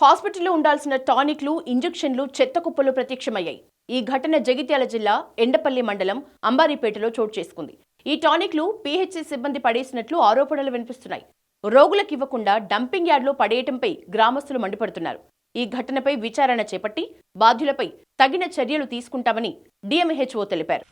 హాస్పిటల్లో ఉండాల్సిన టానిక్లు, ఇంజెక్షన్లు చెత్త కుప్పలు ప్రత్యక్షమయ్యాయి. ఈ ఘటన జగిత్యాల జిల్లా ఎండపల్లి మండలం అంబారిపేటలో చోటు చేసుకుంది. ఈ టానిక్లు పీహెచ్సీ సిబ్బంది పడేసినట్లు ఆరోపణలు వినిపిస్తున్నాయి. రోగులకు ఇవ్వకుండా డంపింగ్ యార్డ్లో పడేయటంపై గ్రామస్తులు మండిపడుతున్నారు. ఈ ఘటనపై విచారణ చేపట్టి బాధ్యులపై తగిన చర్యలు తీసుకుంటామని డిఎంహెచ్ఓ తెలిపారు.